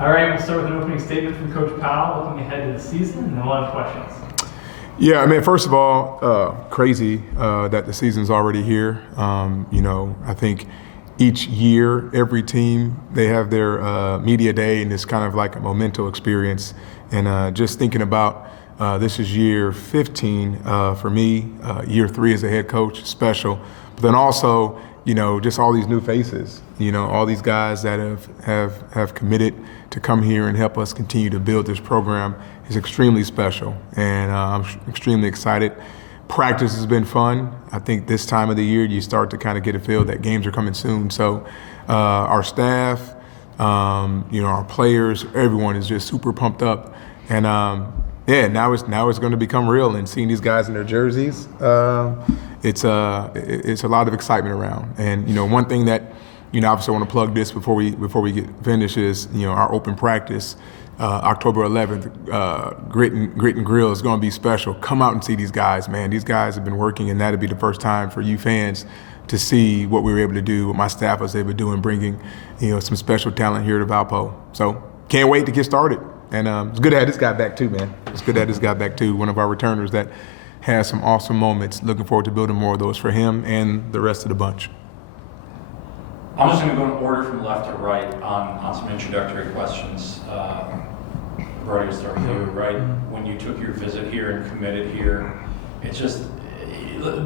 All right, we'll start with an opening statement from Coach Powell, looking ahead to the season, and then we'll have questions. Yeah, I mean, first of all, crazy that the season's already here. I think each year, every team, they have their media day, and it's kind of like a memento experience. And just thinking about this is year 15 for me, year 3 as a head coach, special. But then also, just all these new faces, all these guys that have committed to come here and help us continue to build this program is extremely special. And I'm extremely excited. Practice has been fun. I think this time of the year, you start to kind of get a feel that games are coming soon. So our staff, our players, everyone is just super pumped up. And now it's going to become real. And seeing these guys in their jerseys, it's a lot of excitement around. And one thing that obviously I want to plug this before we get finished is our open practice. October 11th, Grit and Grill is going to be special. Come out and see these guys, man. These guys have been working, and that'll be the first time for you fans to see what we were able to do, what my staff was able to do in bringing, some special talent here to Valpo. So can't wait to get started. And it's good to have this guy back too, man. It's good to have this guy back too, one of our returners that has some awesome moments. Looking forward to building more of those for him and the rest of the bunch. I'm just going to go in order from left to right on some introductory questions. Brody, we'll start with you, right? When you took your visit here and committed here, it's just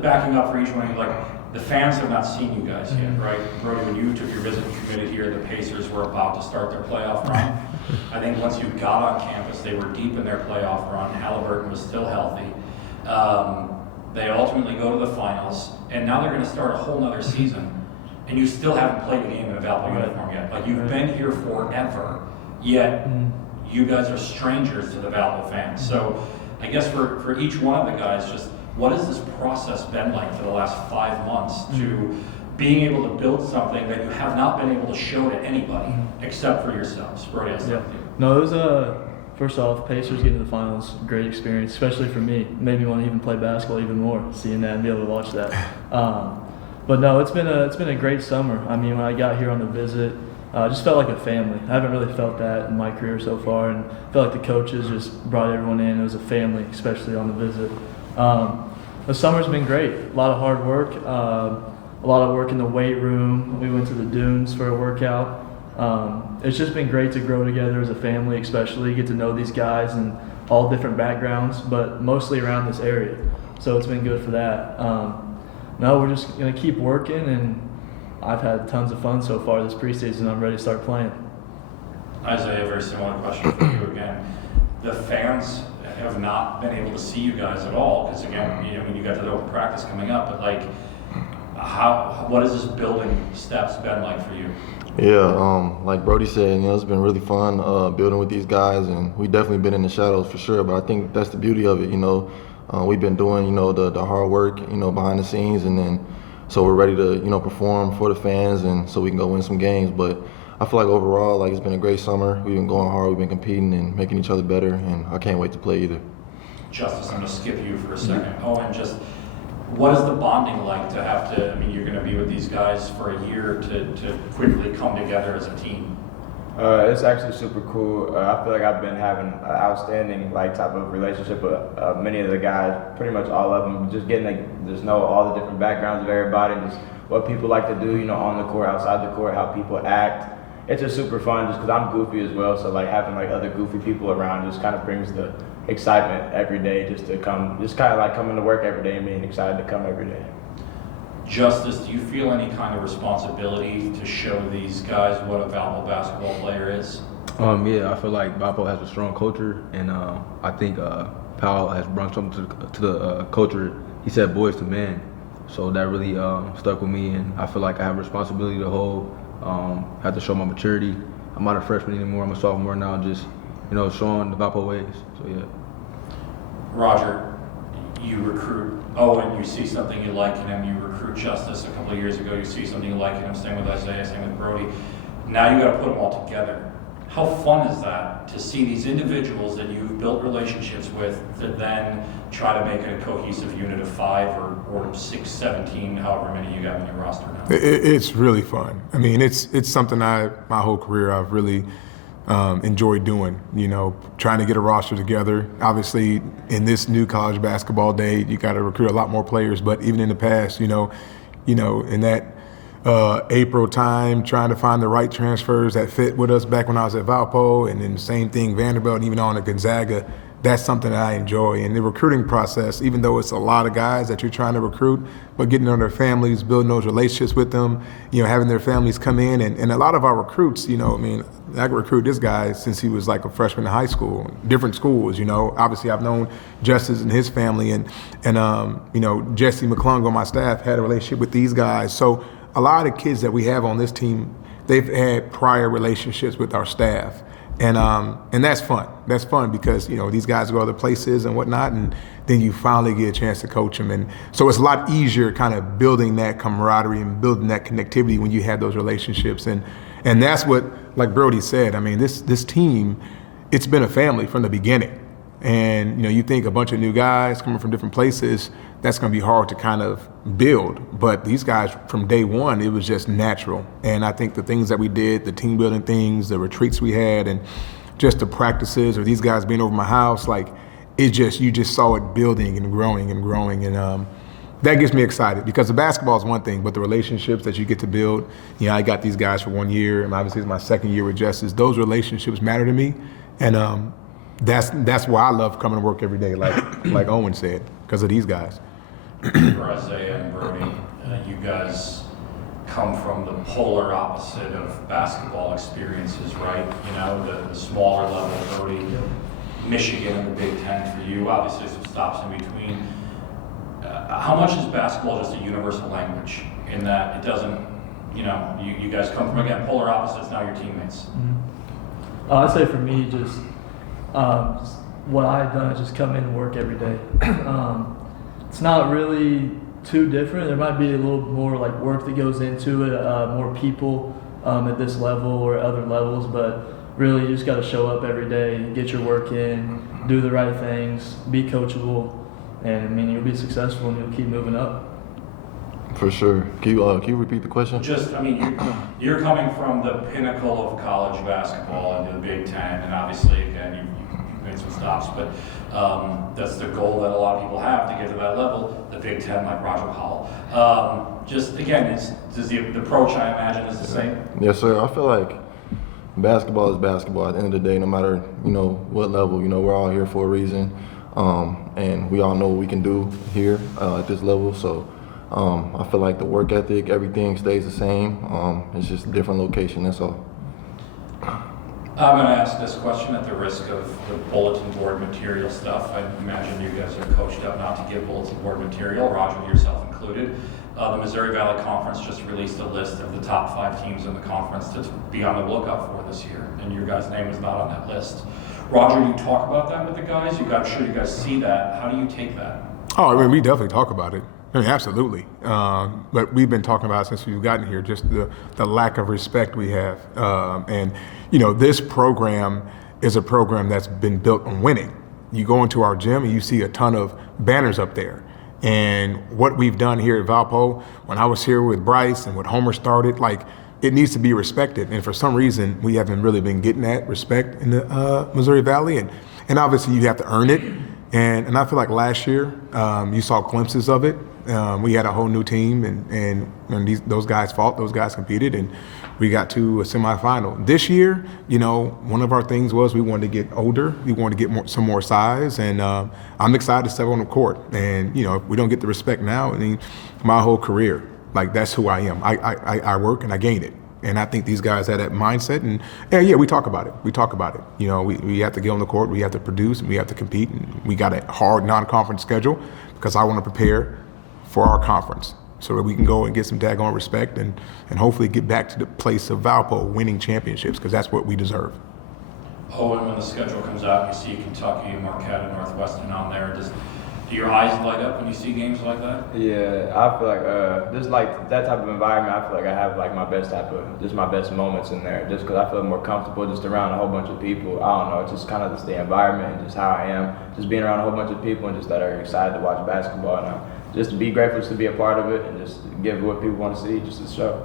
backing up for each one of you, like the fans have not seen you guys yet, right? Brody, when you took your visit and committed here, the Pacers were about to start their playoff run. I think once you got on campus, they were deep in their playoff run. Halliburton was still healthy. They ultimately go to the finals, and now they're going to start a whole nother season. And you still haven't played a game in a Valpo uniform yet. Like, you've been here forever, yet you guys are strangers to the Valpo fans. So I guess for each one of the guys, just what has this process been like for the last 5 months to being able to build something that you have not been able to show to anybody except for yourselves? Brody, I'll start with you. No, it was first off, Pacers getting to the finals, great experience, especially for me. Made me want to even play basketball even more, seeing that and be able to watch that. But no, it's been a great summer. I mean, when I got here on the visit, I just felt like a family. I haven't really felt that in my career so far, and I felt like the coaches just brought everyone in. It was a family, especially on the visit. The summer's been great. A lot of hard work, a lot of work in the weight room. We went to the dunes for a workout. It's just been great to grow together as a family, especially get to know these guys and all different backgrounds, but mostly around this area. So it's been good for that. No, we're just going to keep working, and I've had tons of fun so far this preseason. I'm ready to start playing. Isaiah, a very similar question for you again. The fans have not been able to see you guys at all because, again, when you got to the open practice coming up, but like, what has this building steps been like for you? Yeah, like Brody said, it's been really fun building with these guys, and we definitely been in the shadows for sure. But I think that's the beauty of it, we've been doing, the hard work, behind the scenes, and then so we're ready to, perform for the fans, and so we can go win some games. But I feel like overall, it's been a great summer. We've been going hard, we've been competing and making each other better, and I can't wait to play either. Justice, I'm going to skip you for a second. Oh, and just what is the bonding like to have to, you're going to be with these guys for a year to quickly come together as a team? It's actually super cool. I feel like I've been having an outstanding type of relationship with many of the guys, pretty much all of them. Just getting to just know all the different backgrounds of everybody, just what people like to do, on the court, outside the court, how people act. It's just super fun just because I'm goofy as well. So having other goofy people around just kind of brings the excitement every day just to come, just kind of coming to work every day and being excited to come every day. Justice, do you feel any kind of responsibility to show these guys what a Valpo basketball player is? Yeah, I feel like Valpo has a strong culture, and I think Powell has brought something to the culture. He said boys to men, so that really stuck with me, and I feel like I have a responsibility to hold, have to show my maturity. I'm not a freshman anymore, I'm a sophomore now, just showing the Valpo ways, so yeah. Roger, you recruit Owen, you see something you like in him, you recruit Justice a couple of years ago, you see something you like in him, same with Isaiah, same with Brody. Now you got to put them all together. How fun is that to see these individuals that you've built relationships with to then try to make it a cohesive unit of 5 or 6, 17, however many you have in your roster now? It's really fun. It's something my whole career I've really enjoy doing. You know, trying to get a roster together. Obviously, in this new college basketball day, you got to recruit a lot more players. But even in the past, you know, in that April time, trying to find the right transfers that fit with us back when I was at Valpo, and then the same thing Vanderbilt, and even on at Gonzaga. That's something that I enjoy. And the recruiting process, even though it's a lot of guys that you're trying to recruit, but getting to know their families, building those relationships with them, you know, having their families come in. And a lot of our recruits, you know, I mean, I could recruit this guy since he was like a freshman in high school, different schools, you know. Obviously, I've known Justice and his family, and you know, Jesse McClung on my staff had a relationship with these guys. So a lot of kids that we have on this team, they've had prior relationships with our staff. And that's fun. That's fun because, you know, these guys go other places and whatnot, and then you finally get a chance to coach them. And so it's a lot easier kind of building that camaraderie and building that connectivity when you have those relationships. And that's what, like Brody said, I mean, this team, it's been a family from the beginning. And, you know, you think a bunch of new guys coming from different places, that's going to be hard to kind of build. But these guys, from day one, it was just natural. And I think the things that we did, the team building things, the retreats we had, and just the practices, or these guys being over my house, like, you just saw it building and growing and growing. And that gets me excited because the basketball is one thing, but the relationships that you get to build, you know, I got these guys for 1 year, and obviously it's my second year with Justice. Those relationships matter to me. And that's why I love coming to work every day, like Owen said, because of these guys. For Isaiah and Brody, you guys come from the polar opposite of basketball experiences, right? You know, the smaller level, Brody, Michigan and the Big Ten for you, obviously some stops in between. How much is basketball just a universal language in that it doesn't, you know, you guys come from, again, polar opposites, now your teammates? Mm-hmm. I'd say for me, just what I've done is just come in and work every day. It's not really too different. There might be a little more like work that goes into it, more people at this level or other levels, but really you just got to show up every day, get your work in, do the right things, be coachable, and I mean, you'll be successful and you'll keep moving up. For sure. Can you repeat the question? Just, I mean, you're coming from the pinnacle of college basketball and the Big Ten, and obviously, again, you've made some stops, but that's the goal that a lot of people have to get to that level, the Big Ten, like Roger Hall. Just, again, the approach, I imagine, is the same? Yes, sir. I feel like basketball is basketball at the end of the day, no matter, you know, what level. You know, we're all here for a reason, and we all know what we can do here at this level, so I feel like the work ethic, everything stays the same. It's just a different location, that's all. I'm going to ask this question at the risk of the bulletin board material stuff. I imagine you guys are coached up not to give bulletin board material, Roger, yourself included. The Missouri Valley Conference just released a list of the top 5 teams in the conference to be on the lookout for this year, and your guys' name is not on that list. Roger, do you talk about that with the guys? I'm sure you guys see that. How do you take that? Oh, I mean, we definitely talk about it. I mean, absolutely. But we've been talking about it since we've gotten here, just the lack of respect we have. And, you know, this program is a program that's been built on winning. You go into our gym and you see a ton of banners up there. And what we've done here at Valpo, when I was here with Bryce and when Homer started, like, it needs to be respected. And for some reason, we haven't really been getting that respect in the Missouri Valley. And obviously, you have to earn it. And I feel like last year, you saw glimpses of it. We had a whole new team, and those guys fought, those guys competed, and we got to a semifinal. This year, you know, one of our things was we wanted to get older. We wanted to get some more size, and I'm excited to step on the court. And, you know, if we don't get the respect now, I mean, my whole career, like, that's who I am. I work and I gain it. And I think these guys had that mindset. And yeah, we talk about it. We talk about it. You know, we have to get on the court, we have to produce, and we have to compete. And we got a hard non-conference schedule because I want to prepare for our conference so that we can go and get some daggone respect and hopefully get back to the place of Valpo winning championships, because that's what we deserve. Oh, and when the schedule comes out, you see Kentucky, Marquette, and Northwestern on there. Do your eyes light up when you see games like that? Yeah, I feel like just like that type of environment, I feel like I have like my best moments in there, just because I feel more comfortable just around a whole bunch of people. I don't know, it's just kind of just the environment and just how I am, just being around a whole bunch of people and just that are excited to watch basketball, and just to be grateful to be a part of it and just give what people want to see, just to show.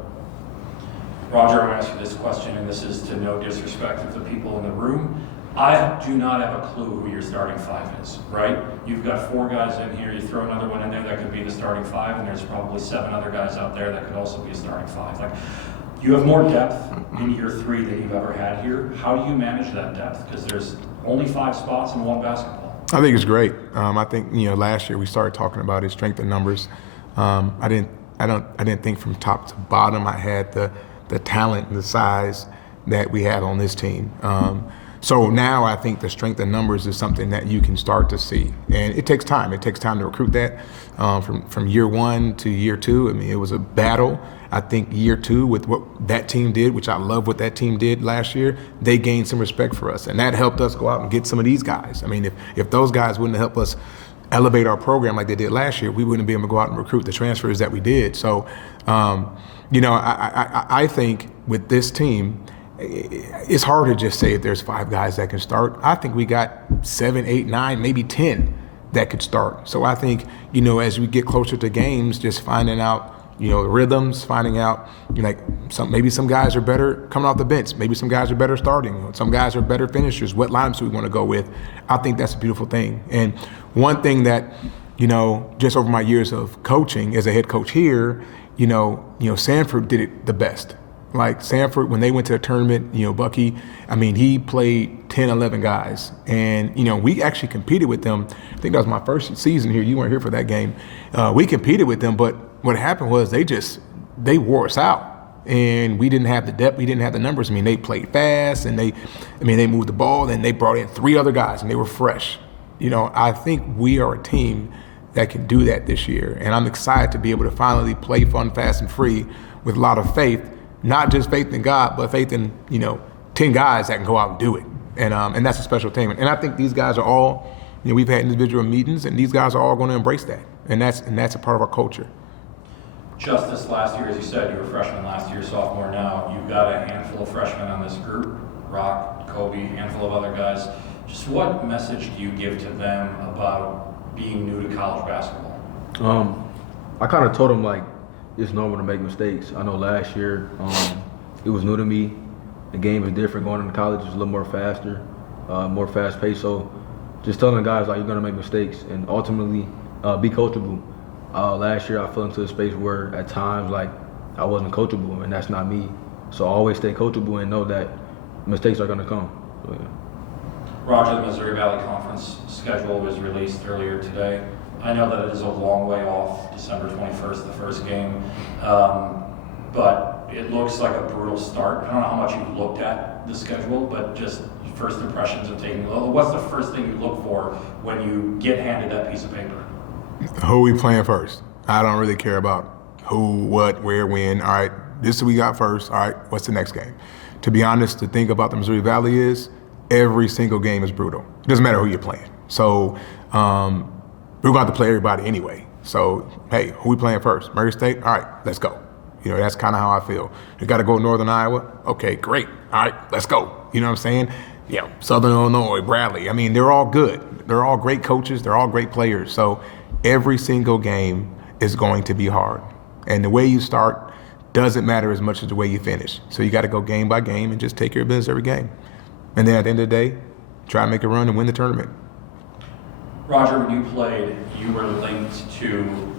Roger, I'm going to ask you this question, and this is to no disrespect of the people in the room. I do not have a clue who your starting five is, right? You've got 4 guys in here, you throw another one in there that could be the starting 5, and there's probably 7 other guys out there that could also be a starting 5. Like, you have more depth in year 3 than you've ever had here. How do you manage that depth? Because there's only 5 spots in one basketball. I think it's great. I think last year we started talking about his strength in numbers. I didn't think from top to bottom I had the talent and the size that we have on this team. So now I think the strength in numbers is something that you can start to see, and it takes time. It takes time to recruit that. From year 1 to year 2, I mean, it was a battle. I think year 2 with what that team did, which I love what that team did last year, they gained some respect for us, and that helped us go out and get some of these guys. I mean, if those guys wouldn't have helped us elevate our program like they did last year, we wouldn't be able to go out and recruit the transfers that we did. So, I think with this team, it's hard to just say if there's 5 guys that can start. I think we got 7, 8, 9, maybe 10 that could start. So I think, as we get closer to games, just finding out, the rhythms, finding out, maybe some guys are better coming off the bench. Maybe some guys are better starting. Some guys are better finishers. What lineups do we want to go with? I think that's a beautiful thing. And one thing that, just over my years of coaching as a head coach here, Sanford did it the best. Like Sanford, when they went to the tournament, Bucky, I mean, he played 10, 11 guys. And, we actually competed with them. I think that was my first season here. You weren't here for that game. We competed with them, but what happened was they wore us out. And we didn't have the depth, we didn't have the numbers. I mean, they played fast and they moved the ball, and they brought in 3 other guys and they were fresh. I think we are a team that can do that this year. And I'm excited to be able to finally play fun, fast, and free with a lot of faith. Not just faith in God, but faith in 10 guys that can go out and do it, and that's a special team. And I think these guys are all, we've had individual meetings, and these guys are all going to embrace that, and that's a part of our culture. Just this last year, as you said, you were freshman last year, sophomore now. You've got a handful of freshmen on this group: Rock, Kobe, handful of other guys. Just what message do you give to them about being new to college basketball? I kind of told them it's normal to make mistakes. I know last year it was new to me. The game is different. Going into college is a little more faster, more fast paced. So just telling the guys you're gonna make mistakes and ultimately be coachable. Last year I fell into a space where at times I wasn't coachable, and that's not me. So I always stay coachable and know that mistakes are gonna come. So, yeah. Roger, the Missouri Valley Conference schedule was released earlier today. I know that it is a long way off, December 21st, the first game, but it looks like a brutal start. I don't know how much you've looked at the schedule, but just first impressions of taking a look. What's the first thing you look for when you get handed that piece of paper? Who we playing first? I don't really care about who, what, where, when. All right, this is what we got first. All right, what's the next game? To be honest, the thing about the Missouri Valley is every single game is brutal. It doesn't matter who you're playing. So, we're going to have to play everybody anyway. So, hey, who we playing first? Murray State? All right, let's go. That's kind of how I feel. We got to go Northern Iowa? Okay, great. All right, let's go. You know what I'm saying? Southern Illinois, Bradley. I mean, they're all good. They're all great coaches. They're all great players. So every single game is going to be hard. And the way you start doesn't matter as much as the way you finish. So you got to go game by game and just take care of business every game. And then at the end of the day, try to make a run and win the tournament. Roger, when you played, you were linked to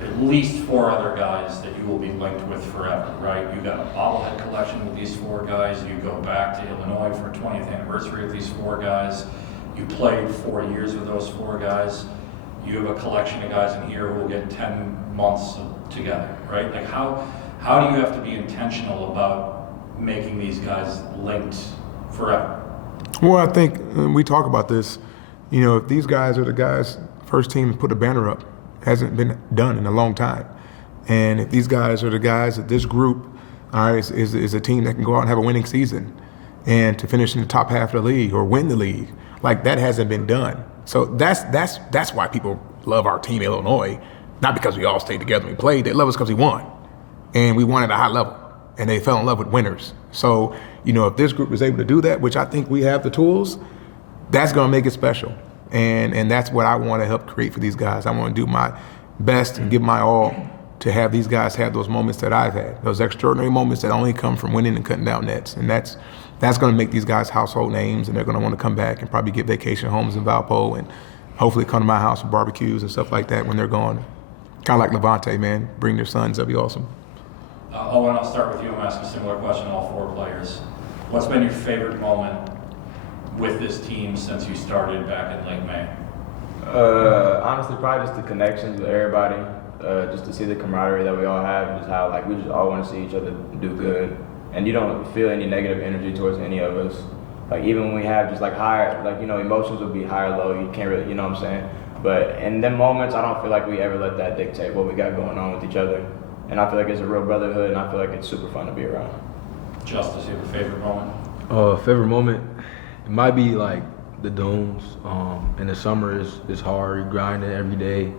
at least 4 other guys that you will be linked with forever, right? You got a bobblehead collection with these 4 guys. You go back to Illinois for a 20th anniversary of these 4 guys. You played 4 years with those 4 guys. You have a collection of guys in here who will get 10 months together, right? How do you have to be intentional about making these guys linked forever? Well, I think we talk about this. If these guys are the guys, first team to put a banner up, hasn't been done in a long time. And if these guys are the guys that this group is a team that can go out and have a winning season and to finish in the top half of the league or win the league, that hasn't been done. So that's why people love our team, Illinois, not because we all stayed together and we played. They love us because we won. And we won at a high level. And they fell in love with winners. So, if this group is able to do that, which I think we have the tools, that's going to make it special. And that's what I want to help create for these guys. I want to do my best and give my all to have these guys have those moments that I've had, those extraordinary moments that only come from winning and cutting down nets. And that's going to make these guys household names, and they're going to want to come back and probably get vacation homes in Valpo and hopefully come to my house for barbecues and stuff like that when they're gone. Kind of like Levante, man. Bring their sons. That'd be awesome. Owen, I'll start with you. I'm asking a similar question to all four players. What's been your favorite moment with this team since you started back in late May? Honestly, probably just the connections with everybody. Just to see the camaraderie that we all have, and just how like we just all want to see each other do good, and you don't feel any negative energy towards any of us. Like even when we have just like higher, like emotions would be high or low. You can't really, you know what I'm saying. But in them moments, I don't feel like we ever let that dictate what we got going on with each other. And I feel like it's a real brotherhood, and I feel like it's super fun to be around. Justice, you have a favorite moment? Favorite moment, it might be like the dunes. In the summer is hard, you're grinding every day.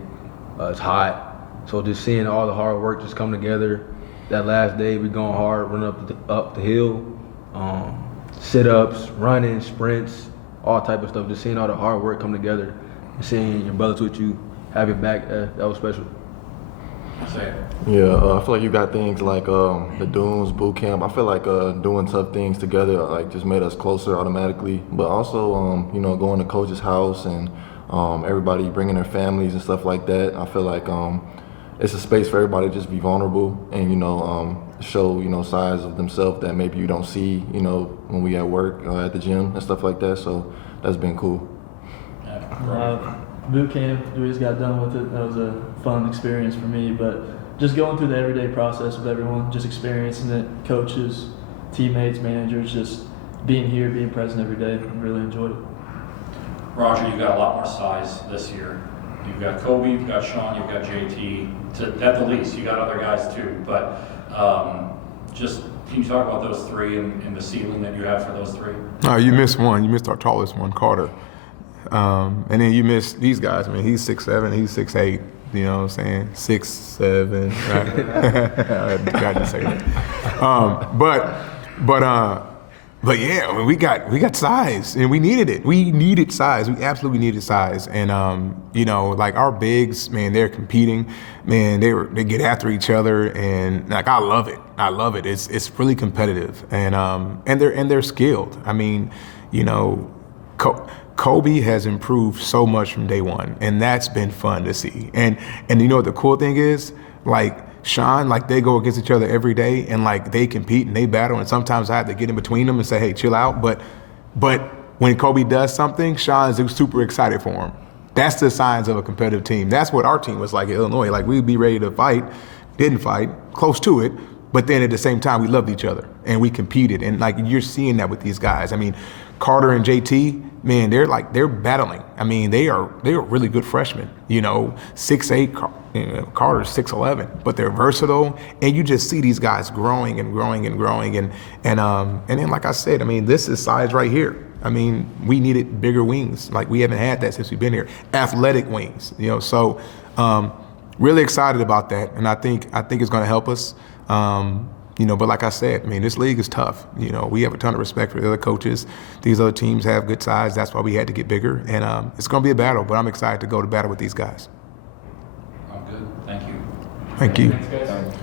It's hot, so just seeing all the hard work just come together. That last day we going hard, running up the hill, sit-ups, running, sprints, all type of stuff. Just seeing all the hard work come together, and seeing your brothers with you, have your back. That was special. Say it. Yeah, I feel like you got things like the dunes, boot camp. I feel like doing tough things together like just made us closer automatically. But also, going to coach's house and everybody bringing their families and stuff like that. I feel like it's a space for everybody to just be vulnerable and show sides of themselves that maybe you don't see when we at work at the gym and stuff like that. So that's been cool. Boot camp, we just got done with it. That was a fun experience for me, but just going through the everyday process with everyone, just experiencing it, coaches, teammates, managers, just being here, being present every day, really enjoyed it. Roger, you've got a lot more size this year. You've got Kobe, you've got Sean, you've got JT. At the least, you got other guys too. But just can you talk about those three and the ceiling that you have for those three? Oh, you missed one. You missed our tallest one, Carter. And then you missed these guys. I mean, he's 6'7", he's 6'8". You know what I'm saying? 6'7". Right? I got to say that. But yeah, I mean, we got size, and we needed it. We needed size. We absolutely needed size. And like our bigs, man, they're competing. Man, they get after each other, and like I love it. I love it. It's really competitive, and they're skilled. I mean, Kobe has improved so much from day one, and that's been fun to see. And you know what the cool thing is? Like Sean, like they go against each other every day, and like they compete and they battle, and sometimes I have to get in between them and say, hey, chill out. But when Kobe does something, Sean's super excited for him. That's the signs of a competitive team. That's what our team was like at Illinois. Like we'd be ready to fight, didn't fight, close to it, but then at the same time we loved each other and we competed. And like you're seeing that with these guys. I mean, Carter and JT, man, they're battling. I mean, they are really good freshmen. 6'8", Carter's 6'11", but they're versatile, and you just see these guys growing and growing and growing, and then like I said, I mean, this is size right here. I mean, we needed bigger wings. Like we haven't had that since we've been here. Athletic wings, So really excited about that, and I think it's going to help us. But like I said, I mean, this league is tough. We have a ton of respect for the other coaches. These other teams have good size. That's why we had to get bigger. And it's going to be a battle, but I'm excited to go to battle with these guys. I'm good. Thank you. Thank you. Thanks, guys.